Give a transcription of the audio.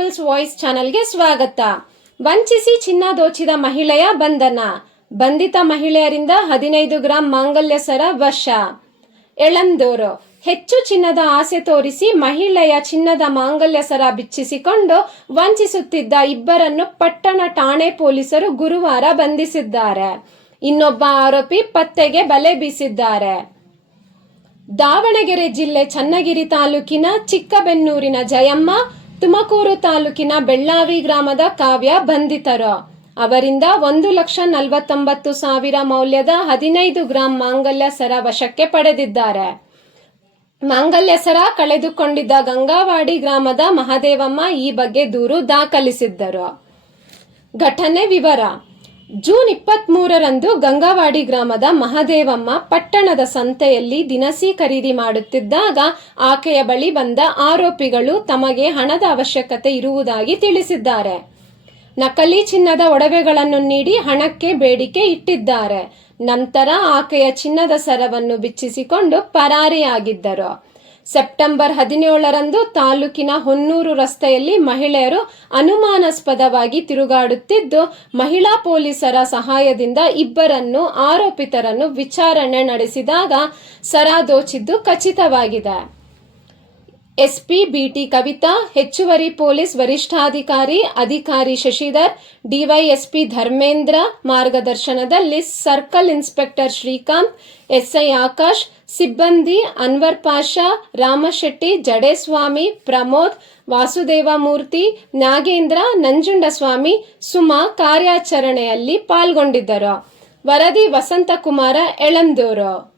Voice ಚಾನೆಲ್ಗೆ ಸ್ವಾಗತ. ವಂಚಿಸಿ ಚಿನ್ನ ದೋಚಿದ ಮಹಿಳೆಯ ಬಂಧನ. ಬಂಧಿತ ಮಹಿಳೆಯರಿಂದ ಹದಿನೈದು ಗ್ರಾಂ ಮಾಂಗಲ್ಯ ಸರ ವಶ. ಎಳಂದೂರು. ಹೆಚ್ಚು ಚಿನ್ನದ ಆಸೆ ತೋರಿಸಿ ಮಹಿಳೆಯ ಚಿನ್ನದ ಮಾಂಗಲ್ಯ ಸರ ಬಿಚ್ಚಿಸಿಕೊಂಡು ವಂಚಿಸುತ್ತಿದ್ದ ಇಬ್ಬರನ್ನು ಪಟ್ಟಣ ಠಾಣೆ ಪೊಲೀಸರು ಗುರುವಾರ ಬಂಧಿಸಿದ್ದಾರೆ. ಇನ್ನೊಬ್ಬ ಆರೋಪಿ ಪತ್ತೆಗೆ ಬಲೆ ಬೀಸಿದ್ದಾರೆ. ದಾವಣಗೆರೆ ಜಿಲ್ಲೆ ಚನ್ನಗಿರಿ ತಾಲೂಕಿನ ಚಿಕ್ಕಬೆನ್ನೂರಿನ ಜಯಮ್ಮ ತುಮಕೂರು ತಾಲೂಕಿನ ಬೆಳ್ಳಾವಿ ಗ್ರಾಮದ ಕಾವ್ಯ ಬಂಧಿತರು. ಅವರಿಂದ ಒಂದು ಲಕ್ಷ ನಲವತ್ತೊಂಬತ್ತು ಸಾವಿರ ಮೌಲ್ಯದ ಹದಿನೈದು ಗ್ರಾಂ ಮಾಂಗಲ್ಯ ಸರ ವಶಕ್ಕೆ ಪಡೆದಿದ್ದಾರೆ. ಮಾಂಗಲ್ಯ ಸರ ಕಳೆದುಕೊಂಡಿದ್ದ ಗಂಗಾವಾಡಿ ಗ್ರಾಮದ ಮಹದೇವಮ್ಮ ಈ ಬಗ್ಗೆ ದೂರು ದಾಖಲಿಸಿದ್ದರು. ಘಟನೆ ವಿವರ. ಜೂನ್ ಇಪ್ಪತ್ತ್ ಮೂರರಂದು ಗಂಗಾವಾಡಿ ಗ್ರಾಮದ ಮಹದೇವಮ್ಮ ಪಟ್ಟಣದ ಸಂತೆಯಲ್ಲಿ ದಿನಸಿ ಖರೀದಿ ಮಾಡುತ್ತಿದ್ದಾಗ ಆಕೆಯ ಬಳಿ ಬಂದ ಆರೋಪಿಗಳು ತಮಗೆ ಹಣದ ಅವಶ್ಯಕತೆ ಇರುವುದಾಗಿ ತಿಳಿಸಿದ್ದಾರೆ. ನಕಲಿ ಚಿನ್ನದ ಒಡವೆಗಳನ್ನು ನೀಡಿ ಹಣಕ್ಕೆ ಬೇಡಿಕೆ ಇಟ್ಟಿದ್ದಾರೆ. ನಂತರ ಆಕೆಯ ಚಿನ್ನದ ಸರವನ್ನು ಬಿಚ್ಚಿಸಿಕೊಂಡು ಪರಾರಿಯಾಗಿದ್ದರು. ಸೆಪ್ಟೆಂಬರ್ ಹದಿನೇಳರಂದು ತಾಲೂಕಿನ ಹೊನ್ನೂರು ರಸ್ತೆಯಲ್ಲಿ ಮಹಿಳೆಯರು ಅನುಮಾನಾಸ್ಪದವಾಗಿ ತಿರುಗಾಡುತ್ತಿದ್ದು, ಮಹಿಳಾ ಪೊಲೀಸರ ಸಹಾಯದಿಂದ ಇಬ್ಬರನ್ನು ಆರೋಪಿತರನ್ನು ವಿಚಾರಣೆ ನಡೆಸಿದಾಗ ಸರಾದೋಚಿದ್ದು ಖಚಿತವಾಗಿದೆ. ಎಸ್ಪಿ ಬಿಟಿ ಕವಿತಾ, ಹೆಚ್ಚುವರಿ ಪೊಲೀಸ್ ವರಿಷ್ಠಾಧಿಕಾರಿ ಅಧಿಕಾರಿ ಶಶಿಧರ್, ಡಿವೈಎಸ್ಪಿ ಧರ್ಮೇಂದ್ರ ಮಾರ್ಗದರ್ಶನದಲ್ಲಿ circle inspector Shrikant, SI Akash, ಸಿಬ್ಬಂದಿ ಅನ್ವರ್ ಪಾಷಾ, ರಾಮಶೆಟ್ಟಿ, ಜಡೇಸ್ವಾಮಿ, ಪ್ರಮೋದ್, ವಾಸುದೇವ ಮೂರ್ತಿ, ನಾಗೇಂದ್ರ, ನಂಜುಂಡಸ್ವಾಮಿ, ಸುಮಾ ಕಾರ್ಯಾಚರಣೆಯಲ್ಲಿ ಪಾಲ್ಗೊಂಡಿದ್ದರು. ವರದಿ ವಸಂತಕುಮಾರ, ಎಳಂದೂರು.